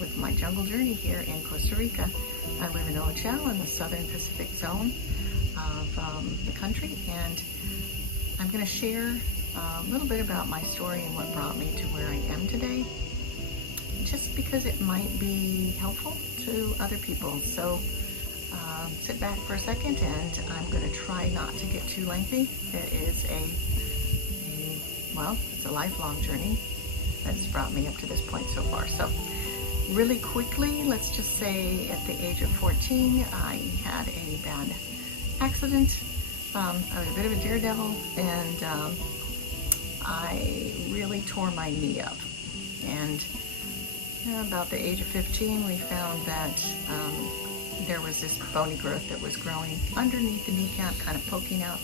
with my jungle journey here in Costa Rica. I live in Ocho in the southern Pacific zone of the country, and I'm going to share a little bit about my story and what brought me to where I am today, just because it might be helpful to other people. So sit back for a second, and I'm going to try not to get too lengthy. It is it's a lifelong journey that's brought me up to this point so far. So really quickly, let's just say at the age of 14, I had a bad accident. I was a bit of a daredevil, and I really tore my knee up. And about the age of 15, we found that there was this bony growth that was growing underneath the kneecap, kind of poking out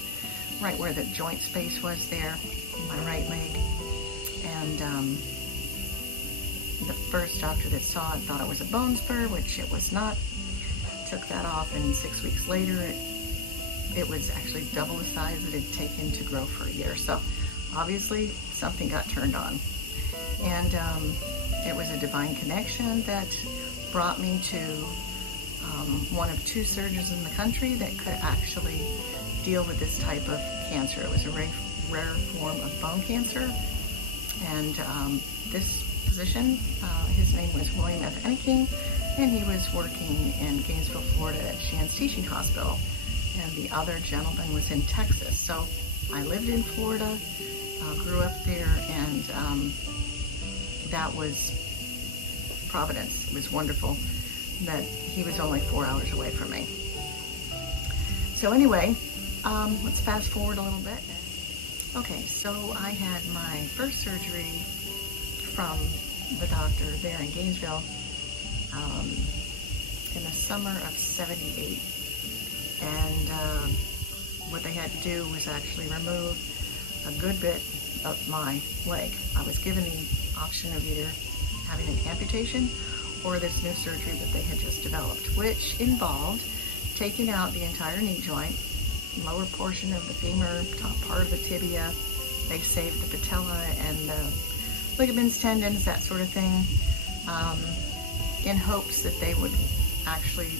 right where the joint space was there in my right leg. And the first doctor that saw it thought it was a bone spur, which it was not. Took that off, and 6 weeks later, it was actually double the size it had taken to grow for a year. So obviously something got turned on. And it was a divine connection that brought me to one of two surgeons in the country that could actually deal with this type of cancer. It was a rare form of bone cancer. And this physician, his name was William F. Enneking, and he was working in Gainesville, Florida at Shands Teaching Hospital. And the other gentleman was in Texas. So I lived in Florida, grew up there, and that was Providence. It was wonderful that he was only 4 hours away from me. So anyway, let's fast forward a little bit. Okay, so I had my first surgery from the doctor there in Gainesville in the summer of '78. And what they had to do was actually remove a good bit of my leg. I was given the option of either having an amputation or this new surgery that they had just developed, which involved taking out the entire knee joint, lower portion of the femur, top part of the tibia. They saved the patella and the ligaments, tendons, that sort of thing, in hopes that they would actually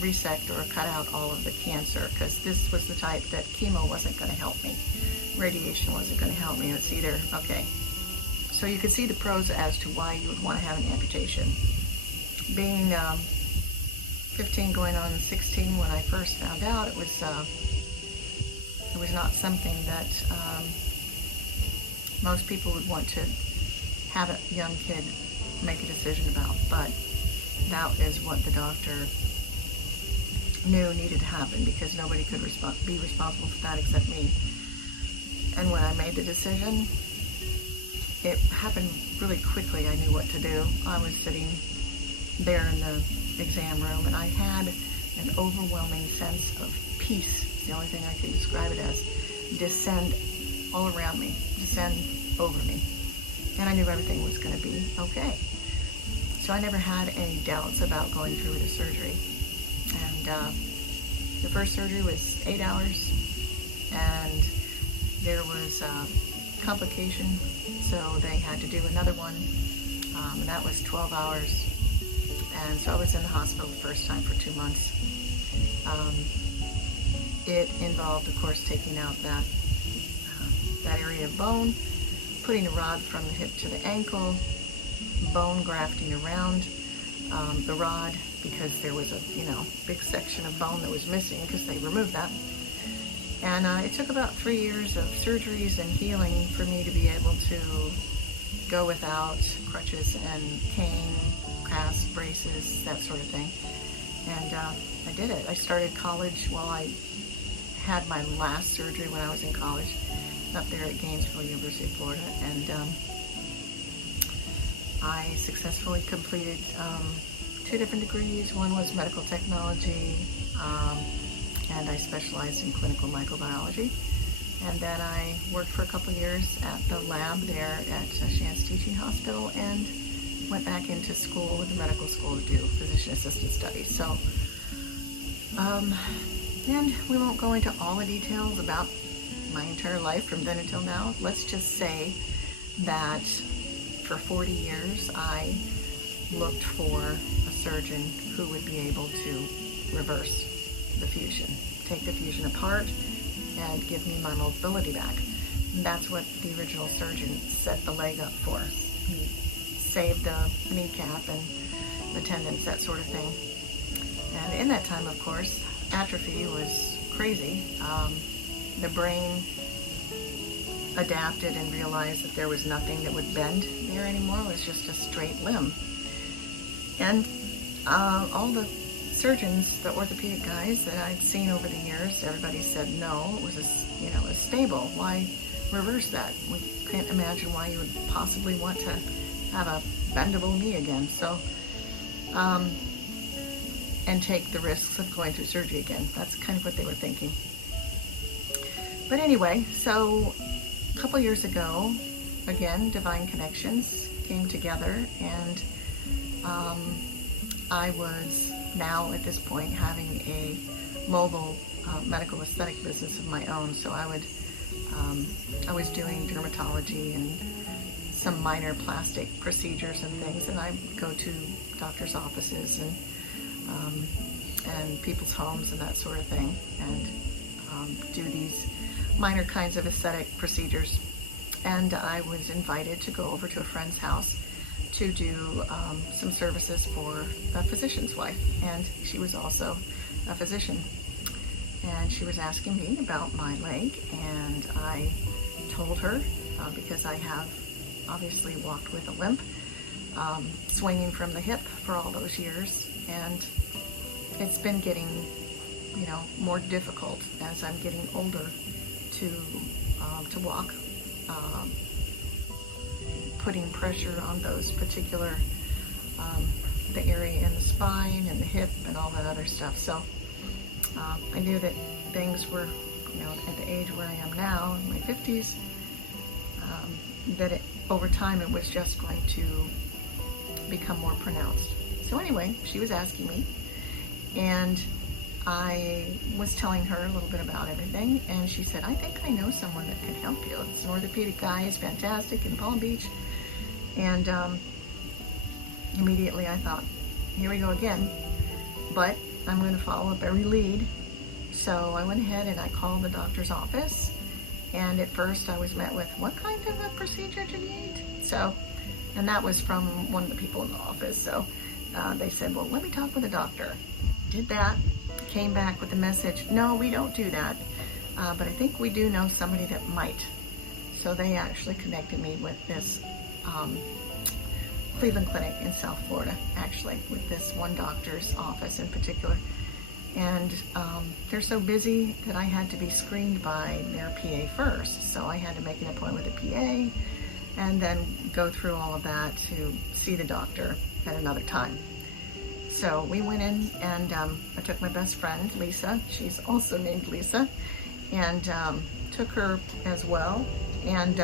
resect or cut out all of the cancer, because this was the type that chemo wasn't going to help me. Radiation wasn't going to help me. It's either, okay. So you can see the pros as to why you would want to have an amputation. Being 15 going on 16 when I first found out, it was not something that most people would want to have a young kid make a decision about, but that is what the doctor knew needed to happen, because nobody could be responsible for that except me. And when I made the decision, it happened really quickly. I knew what to do. I was sitting there in the exam room, and I had an overwhelming sense of peace. It's the only thing I can describe it as. Descend all around me, descend over me. And I knew everything was going to be okay. So I never had any doubts about going through with the surgery. And the first surgery was 8 hours, and there was a complication, so they had to do another one, and that was 12 hours. And so I was in the hospital the first time for 2 months. It involved, of course, taking out that area of bone, putting a rod from the hip to the ankle, bone grafting around the rod, because there was a big section of bone that was missing because they removed that. And it took about 3 years of surgeries and healing for me to be able to go without crutches and cane, casts, braces, that sort of thing. And I did it. I started college while I had my last surgery when I was in college up there at Gainesville, University of Florida. And I successfully completed 2 different degrees. One was medical technology, and I specialized in clinical microbiology. And then I worked for a couple of years at the lab there at Shands Teaching Hospital, and went back into school with the medical school to do physician assistant studies. So, and we won't go into all the details about my entire life from then until now. Let's just say that for 40 years I looked for a surgeon who would be able to reverse the fusion, take the fusion apart and give me my mobility back. And that's what the original surgeon set the leg up for. He saved the kneecap and the tendons, that sort of thing. And in that time, of course, atrophy was crazy. The brain adapted and realized that there was nothing that would bend there anymore. It was just a straight limb. And all the surgeons, the orthopedic guys that I'd seen over the years, everybody said no, it was it was stable. Why reverse that? We can't imagine why you would possibly want to have a bendable knee again. So, and take the risks of going through surgery again. That's kind of what they were thinking. But anyway, so a couple years ago, again, divine connections came together, and I was now at this point having a mobile medical aesthetic business of my own. So I was doing dermatology and some minor plastic procedures and things, and I would go to doctors' offices and people's homes and that sort of thing, and do these minor kinds of aesthetic procedures. And I was invited to go over to a friend's house to do some services for a physician's wife, and she was also a physician. And she was asking me about my leg, and I told her, because I have obviously walked with a limp, swinging from the hip for all those years, and it's been getting, more difficult as I'm getting older to walk, putting pressure on those particular, the area in the spine and the hip and all that other stuff. So I knew that things were, at the age where I am now, in my 50s, that over time it was just going to become more pronounced. So anyway, she was asking me, and I was telling her a little bit about everything, and she said, I think I know someone that can help you. It's an orthopedic guy, he's fantastic, in Palm Beach. And immediately I thought, here we go again, but I'm going to follow up every lead. So I went ahead and I called the doctor's office, and at first I was met with, what kind of a procedure do you need? So, and that was from one of the people in the office. So they said, well, let me talk with a doctor. Did that, came back with the message, no, we don't do that, but I think we do know somebody that might. So they actually connected me with this Cleveland clinic in South Florida, actually, with this one doctor's office in particular. And they're so busy that I had to be screened by their PA first. So I had to make an appointment with a PA and then go through all of that to see the doctor at another time. So we went in, and I took my best friend, Lisa, she's also named Lisa, and took her as well. And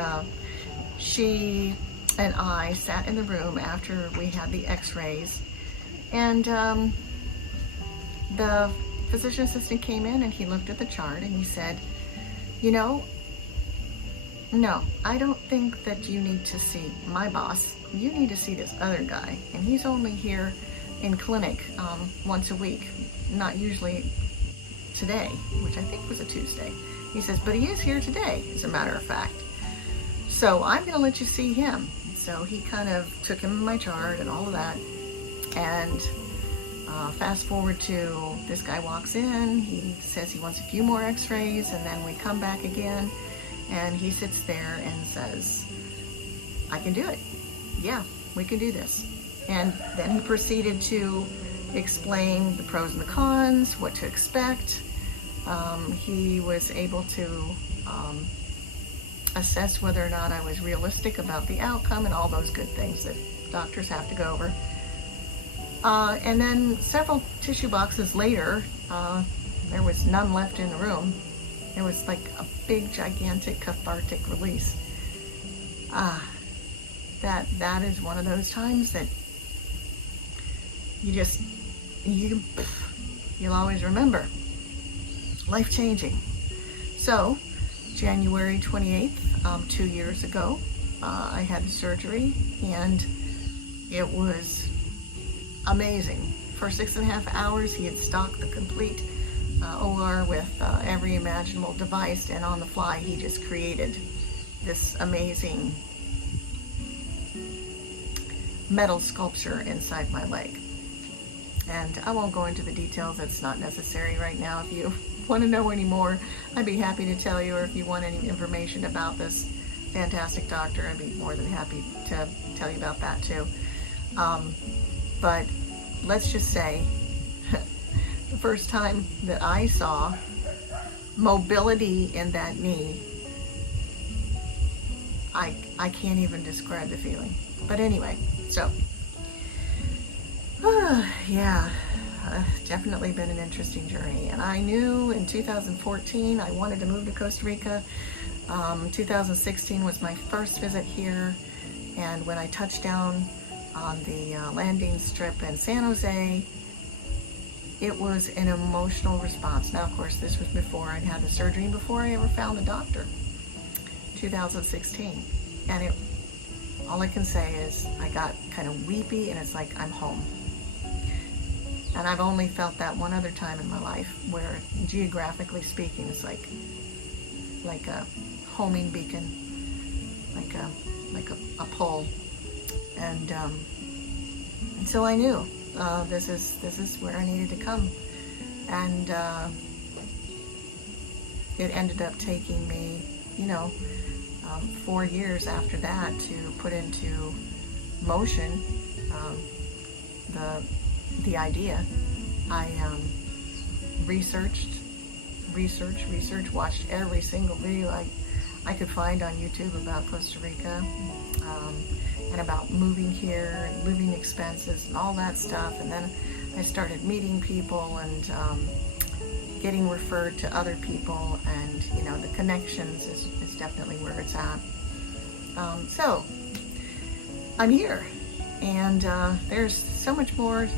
she and I sat in the room after we had the x-rays, and the physician assistant came in and he looked at the chart and he said, no, I don't think that you need to see my boss. You need to see this other guy, and he's only here in clinic once a week, not usually today, which I think was a Tuesday. He says, but he is here today, as a matter of fact. So I'm gonna let you see him. So he kind of took him my chart and all of that, and fast forward to this guy walks in, he says he wants a few more x-rays, and then we come back again, and he sits there and says, I can do it. Yeah, we can do this. And then he proceeded to explain the pros and the cons, what to expect. He was able to assess whether or not I was realistic about the outcome and all those good things that doctors have to go over. And then several tissue boxes later, there was none left in the room. It was like a big, gigantic cathartic release. That is one of those times that you'll always remember. Life-changing. So, January 28th, 2 years ago, I had the surgery, and it was amazing. For 6.5 hours, he had stocked the complete OR with every imaginable device, and on the fly, he just created this amazing metal sculpture inside my leg. And I won't go into the details, that's not necessary right now. If you want to know any more, I'd be happy to tell you, or if you want any information about this fantastic doctor, I'd be more than happy to tell you about that too. But let's just say, the first time that I saw mobility in that knee, I can't even describe the feeling. But anyway, so, yeah, definitely been an interesting journey. And I knew in 2014 I wanted to move to Costa Rica. 2016 was my first visit here, and when I touched down on the landing strip in San Jose, it was an emotional response. Now, of course, this was before I'd had the surgery, before I ever found the doctor, 2016. And all I can say is I got kind of weepy, and it's like I'm home. And I've only felt that one other time in my life, where geographically speaking, it's like a homing beacon, like a pole. And so I knew this is where I needed to come. And it ended up taking me, 4 years after that to put into motion the idea. I researched, watched every single video I could find on YouTube about Costa Rica, and about moving here and living expenses and all that stuff. And then I started meeting people and getting referred to other people, and the connections is definitely where it's at. So I'm here, and there's so much more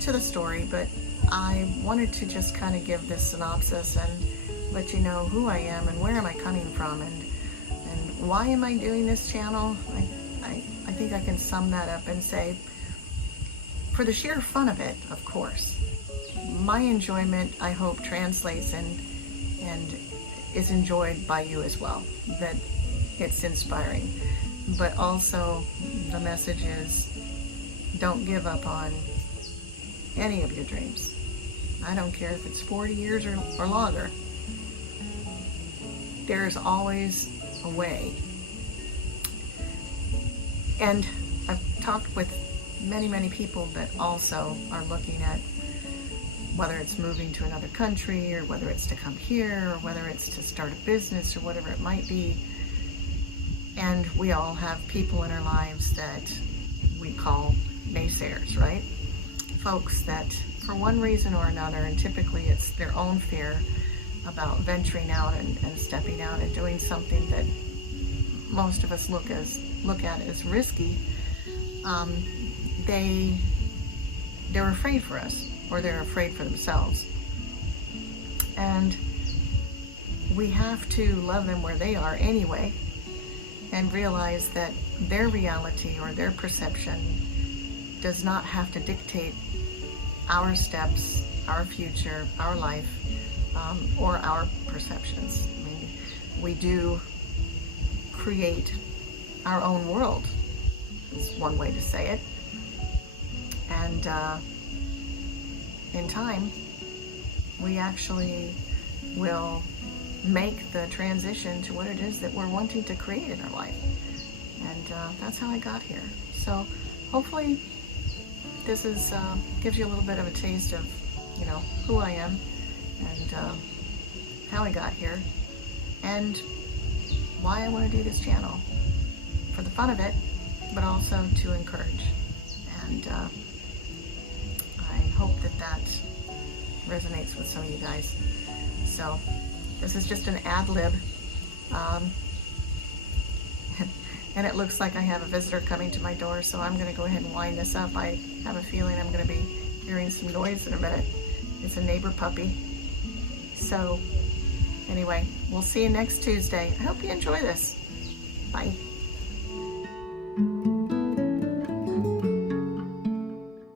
to the story, but I wanted to just kind of give this synopsis and let you know who I am and where am I coming from, and why am I doing this channel. I think I can sum that up and say, for the sheer fun of it, of course. My enjoyment, I hope, translates and is enjoyed by you as well, that it's inspiring. But also the message is, don't give up on any of your dreams. I don't care if it's 40 years or longer. There's always a way. And I've talked with many people that also are looking at whether it's moving to another country, or whether it's to come here, or whether it's to start a business, or whatever it might be. And we all have people in our lives that we call naysayers, right? Folks that for one reason or another, and typically it's their own fear about venturing out and stepping out and doing something that most of us look at as risky, they're afraid for us, or they're afraid for themselves. And we have to love them where they are anyway, and realize that their reality or their perception does not have to dictate our steps, our future, our life, or our perceptions. I mean, we do create our own world, is one way to say it. And in time, we actually will make the transition to what it is that we're wanting to create in our life. And that's how I got here. So hopefully this is gives you a little bit of a taste of, who I am, and how I got here, and why I want to do this channel. For the fun of it, but also to encourage. And I hope that resonates with some of you guys. So this is just an ad lib. And it looks like I have a visitor coming to my door, so I'm going to go ahead and wind this up. I have a feeling I'm going to be hearing some noise in a minute. It's a neighbor puppy. So anyway, we'll see you next Tuesday. I hope you enjoy this. Bye.